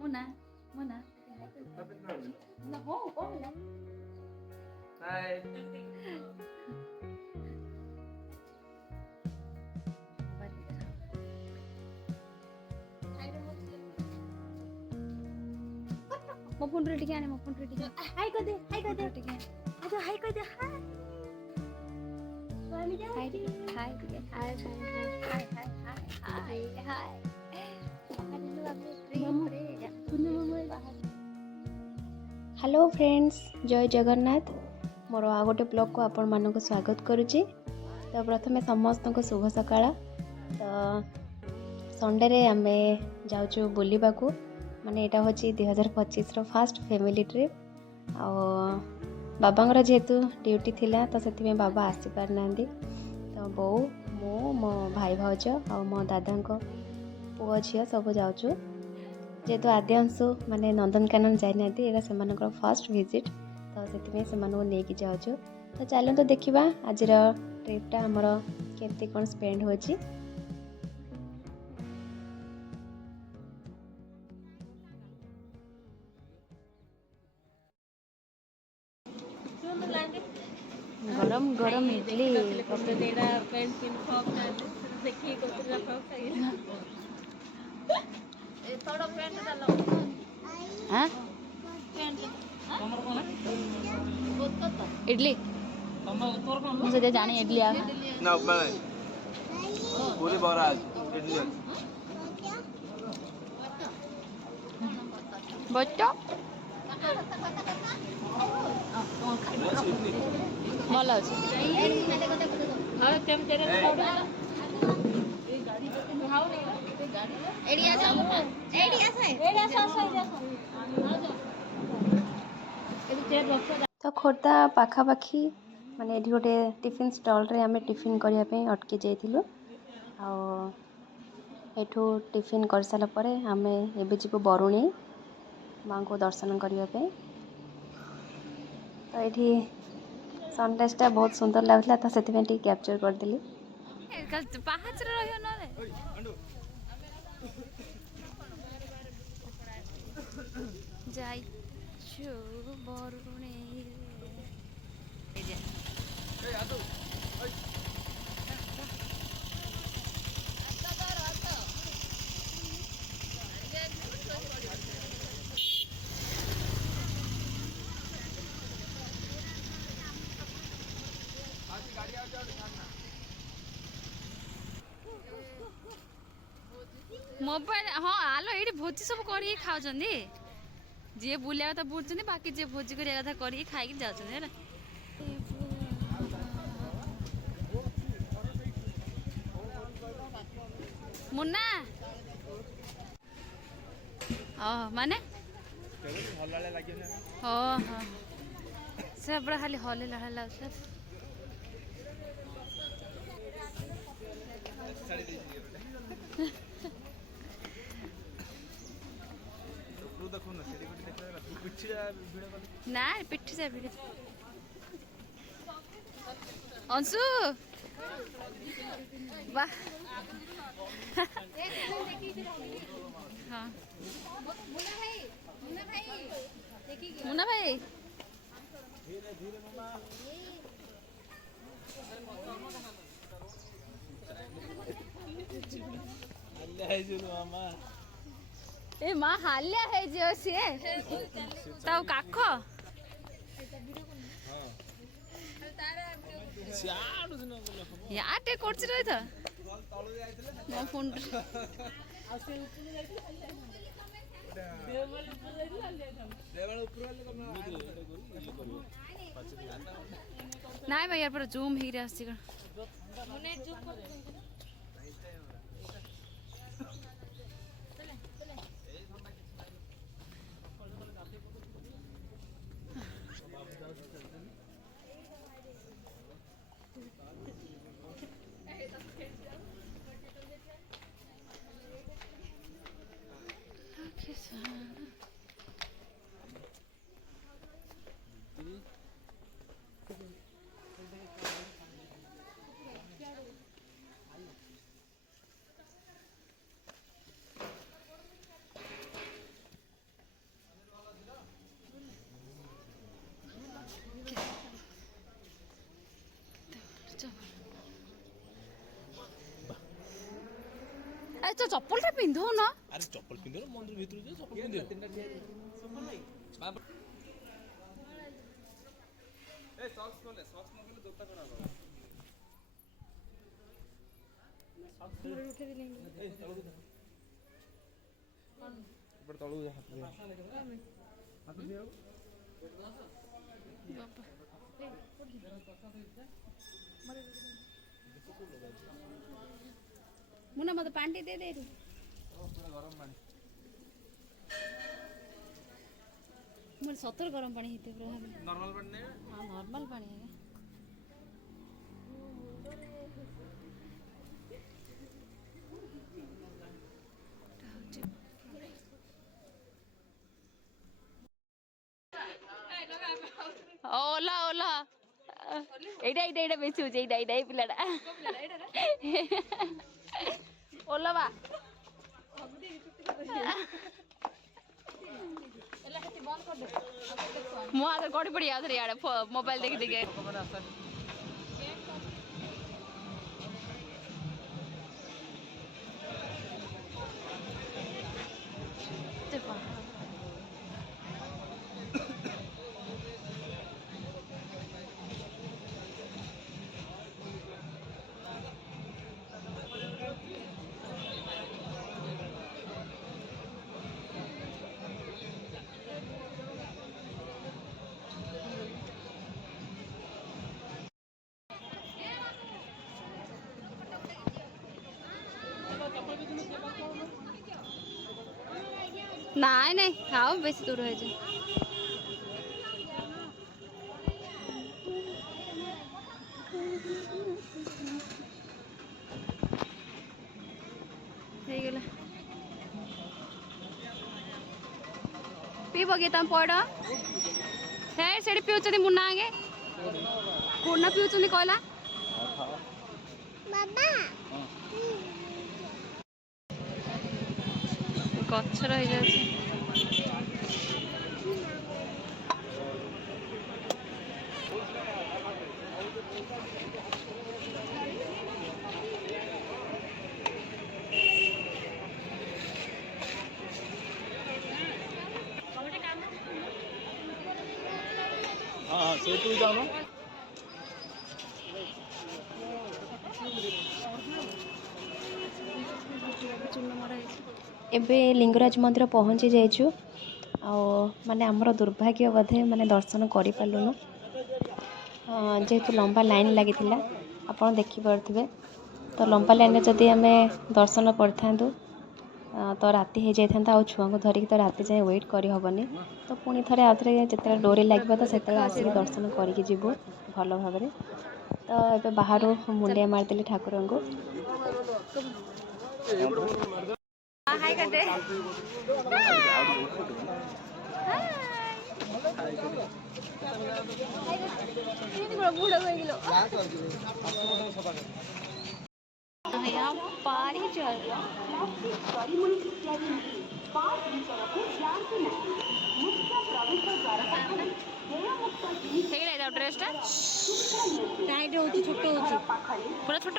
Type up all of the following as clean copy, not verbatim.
मुना मुना ना हो कौन है हाय ମୋ ଫୋନରେ ଟିକେ ଆଣେ ମୋ ଫୋନରେ ଟିକେ ହାଇ କରିଦେ ଟିକେ ଆଜ ହାଇ କରିଦେ ହାଇ ହାଇ ଟିକେ ହାଇ ଟିକେ high high high high high hello friends जय जगन्नाथ मोर आ गोटे ब्लॉग को आपण मानक स्वागत करुच्ची। तो प्रथम समस्त को शुभ सकाळ। तो संडे रे आमे जाऊँ बुलवा को माने यहाँ हूँ 2025 फास्ट फैमिली ट्रिप आ बाबांगर जेहेतु ड्यूटी थिला तो से बाबा आसी पार ना तो बो मो मो भाई भाउज आ मो दादा पुओ झील सब जाऊँ जेहेतु आद्यांशु माने नंदनकानन जाना यहाँ से फर्स्ट विजिट तो से नहीं जाऊँ। तो चलो तो देखा आज ट्रिपटा आमर केमती कौन स्पेंड हो गरम गरम इडली इडली मुझे जाने इडली आ ना उपमा नहीं पूरी बरा इडली बच्चा भल अच्छे तो खोर्धा पाखापाखी माने ये गोटे टिफिन स्टॉल रे आमे टिफिन करने अटकी जाइलु एठू टिफिन कर सारा परे आमे एबे जीवु बरुणी माँ को दर्शन करने। तो ये सनराइजटा बहुत सुंदर लगुला तो से कैप्चर करदेली। पाहाच रहियो न जाई छु बरुणे मोबाइल हाँ आलो ये भोजी सब कर खाऊँ जी बुलिया कथा बुझुं बाकी जी भोजी करा कथा कर खाई जाऊँ मुन्ना माने से बड़ा खाली हले लगा ना पिठी से भिड़ अंशु वाह हाँ मुन्ना भाई ए माँ हालिया है जो सी ताऊ काख याटे करछि रही था मो फोन नाइ भाई यार पर जूम ही रे आसी ଆରେ ତ ଚପଲଟା ପିନ୍ଧଉନ। ଆରେ ଚପଲ ପିନ୍ଧିବ ମନ୍ଦିର ଭିତରୁ ଯେ ଚପଲ ପିନ୍ଧିବ। ଏ ସକ୍ସ ଖୋଲେ, ସକ୍ସ ନ ଖୋଲେ ଜୋତା ଖରାପ ହବ। ଏପଟେ ତଳକୁ ଯା, ହାତ ଦିଅ। ହାତ ଦିଅ। ମୁନା ମତେ ପାଣି ଟିକେ ଦେ ଏଠୁ। ଗରମ ପାଣି। ମୋର ସତରେ ଗରମ ପାଣି ହେଇଥିବ ପୁରା। ନର୍ମାଲ ପାଣି ନେବେ? ହଁ ନର୍ମାଲ ପାଣି ଆଜ୍ଞା। ଓଲା ଓଲା ଏଇଟା ବେଶୀ ହଉଛି ଏଇଟା ଏଇ ପିଲାଟା ଓଲା ବା ମୁଁ ଆଗରେ ଗଡ଼ି ପଡ଼ି ଆଉଥରେ ଇଆଡ଼େ ମୋବାଇଲ ଦେଖି ଦେଖି ନାଇଁ ନାଇଁ ଥାଉ ବେଶୀ ଦୂର ହେଇଛି। ହେଇଗଲା ପିଇବ କି ତମେ ପଇଡ଼ ହେ ସେଠି ପିଉଛନ୍ତି ମୁନା ଆଗେ କୋନା ପିଉଛନ୍ତି କହିଲା ଗଛ ରହିଯାଉଛି। ହଁ ସେଇଠୁ ଯାଉନ। ଏବେ ଲିଙ୍ଗରାଜ ମନ୍ଦିର ପହଞ୍ଚି ଯାଇଛୁ ଆଉ ମାନେ ଆମର ଦୁର୍ଭାଗ୍ୟ ବୋଧେ ମାନେ ଦର୍ଶନ କରିପାରିଲୁନୁ ଯେହେତୁ ଲମ୍ବା ଲାଇନ୍ ଲାଗିଥିଲା ଆପଣ ଦେଖିପାରୁଥିବେ ତ ଲମ୍ବା ଲାଇନ୍ରେ ଯଦି ଆମେ ଦର୍ଶନ କରିଥାନ୍ତୁ ତ ରାତି ହେଇଯାଇଥାନ୍ତା ଆଉ ଛୁଆଙ୍କୁ ଧରିକି ତ ରାତି ଯାଏଁ ୱେଟ୍ କରିହେବନି ତ ପୁଣି ଥରେ ଆଉଥରେ ଯେତେବେଳେ ଡୋରି ଲାଗିବ ତ ସେତେବେଳେ ଆସିକି ଦର୍ଶନ କରିକି ଯିବୁ ଭଲ ଭାବରେ ତ ଏବେ ବାହାରୁ ମୁଣ୍ଡିଆ ମାରିଦେଲି ଠାକୁରଙ୍କୁ। ହାଇ କରିଦେ पानी चल ड्रेसटा टाइट होची छोट होची पूरा छोट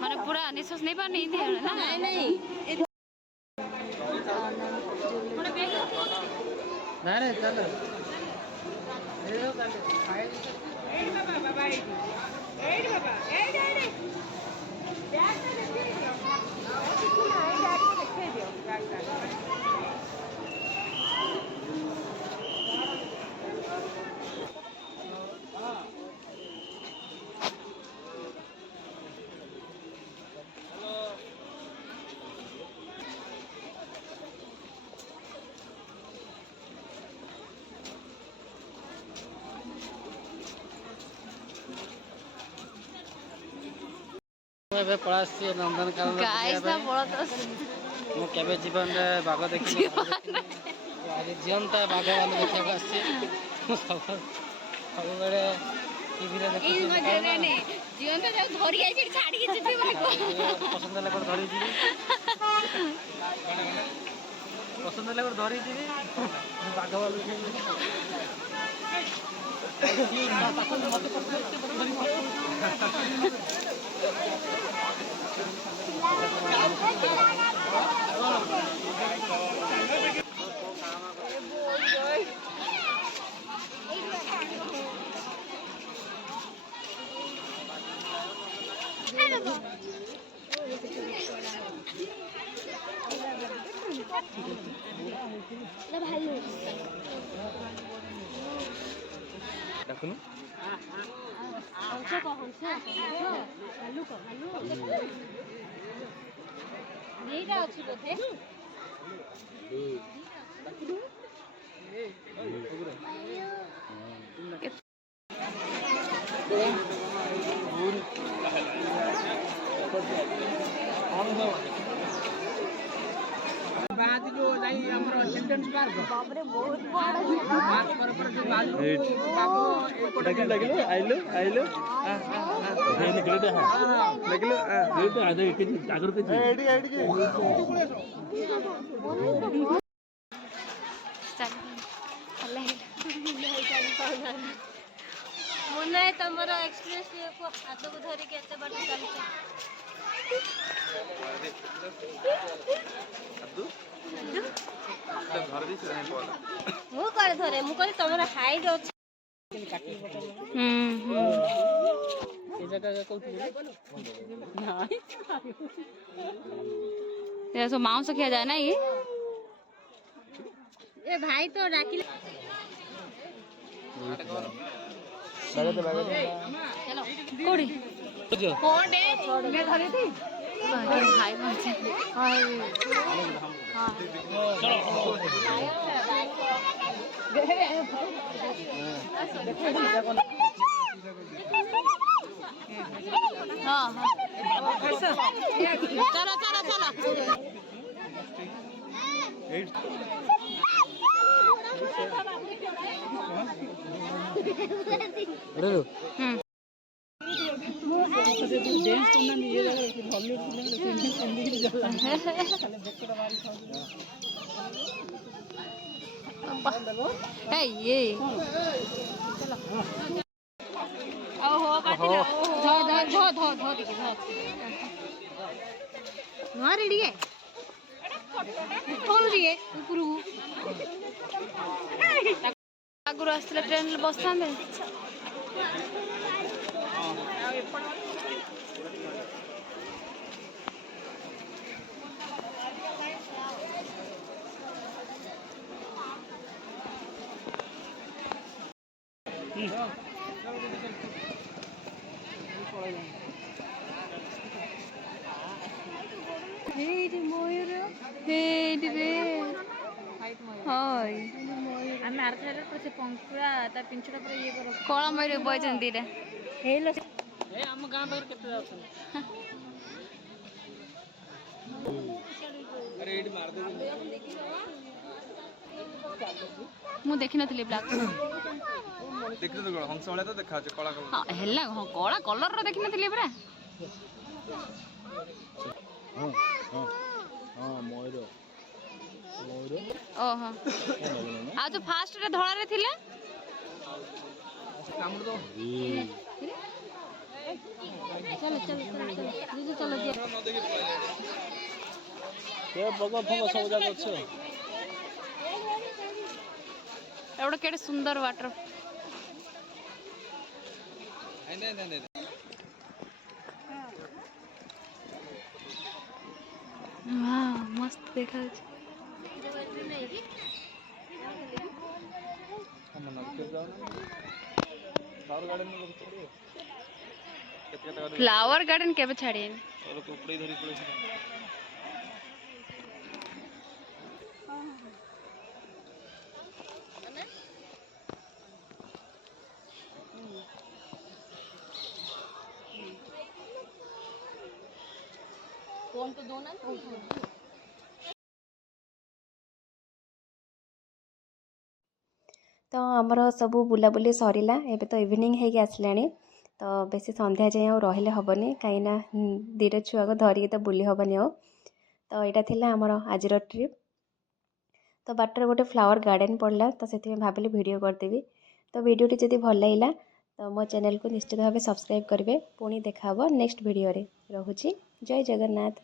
माने पूरा निश्वास नहीं पानी ना नहीं नहीं ନାଇଁ ଚାଲ ଏବେ ପଳା ଆସିଛି ନନ୍ଦନକାନନ ମୁଁ କେବେ ଜୀବନରେ ବାଘ ଦେଖିନି ଆଜି ଜିଅନ୍ତା ବାଘ ଆମେ ଦେଖିବାକୁ ଆସିଛି ମୁଁ ସବୁବେଳେ ଟିଭିରେ ଦେଖୁଛି ପସନ୍ଦ ହେଲେ ଗୋଟେ ଧରିଯିବି ପସନ୍ଦ ହେଲେ ଗୋଟେ ଧରିଯିବି ବାଘ ବାଲୁ ଦେଖୁନୁ ଦିଟା ଅଛି ବୋଧେ। बाद जो नहीं हमरो चिल्ड्रंस पार्क बाप रे बहुत बड़ा पार्क पर जो बाबू लगिलो आइलो आइलो हे निकले हां लगिलो ये तो आधे के आगर के एडी एडी के मुन्ना तमरो एक्सप्रेस को हाथ को धरि के एते बाटे चलछ ମୁଁ କରେ ଧରେ ମୁଁ କହିଲି ତମର ହାଇଟ୍ ଅଛି। ଏ ଜାଗା କୋଉଠି ନାହିଁ ये सब मांस खिया जाए ना ये भाई तो डाकिले चलो कोड़ी कौन है मैं धरे थी भाई पहुंचे हां हाँ चलो चलो चलो डांस करना नहीं ये जगह हॉलीवुड फिल्म में संदीप जला खाली बेकड़ा मारी है ये चलो ओहो काटिला धो धो धो धो धो दिके धो ना रेडी है कौन री है ऊपर आगुर आसले ट्रेन बसता में हेडी मयूर हेडी रे हाय ଆମେ ଆରଥର ସେ ପଙ୍କୁରା ତା ପିଞ୍ଚଟା ପୁରା ଇଏ କର କଳା ମୟୁର ବଇଛନ୍ତି ରେ ହେଇଲୋ ए हम गांव पर केते अछन अरे एडी मार दे ମୁଁ ଦେଖି ନଥିଲି ବ୍ଲାକ୍ ଦେଖିଲୁ ତ ହଂସ ଭଳିଆ ତ ଦେଖାଉଛି କଳା କଲର ହଁ ହେଲା ହଁ କଳା କଲରର ଦେଖି ନଥିଲି ପରା ହଁ ହଁ ହଁ ମୟୂର ମୟୂର ଓହୋ ଆଉ ଯୋଉ ଫାଷ୍ଟ ରେ ଧଳାରେ ଥିଲେ କାମୁଡ ଦो चलो चलो चलो चलो चलो ନ ଦେଖି ପଳାଇଲେ ଏ ବଗ ଫଗ ସବୁ ଜାଗ ଅଛି एवढं केडे सुंदर वाटर वाह मस्त देखा फ्लावर गार्डन केबे छाड़ी कौन तो दो ना तो आमर सबू बुलाबुली सरिला एबे तो इवनिंग होगी आसलानी तो बेसी संध्या जाए आ रहिले हेनी कहीं दीटा छुआ को धरिकी तो बुली हेनी आ तो यहाँ थिला आमर आज ट्रिप तो बाटर गोटे फ्लावर गार्डन पड़ला तो से भाविली वीडियो करदेवी तो वीडियोटी जदि भल लगा तो मो चैनल को निश्चित भाव सब्सक्राइब करेंगे पुणी देखा नेक्स्ट वीडियो रे। रहुची जय जगन्नाथ।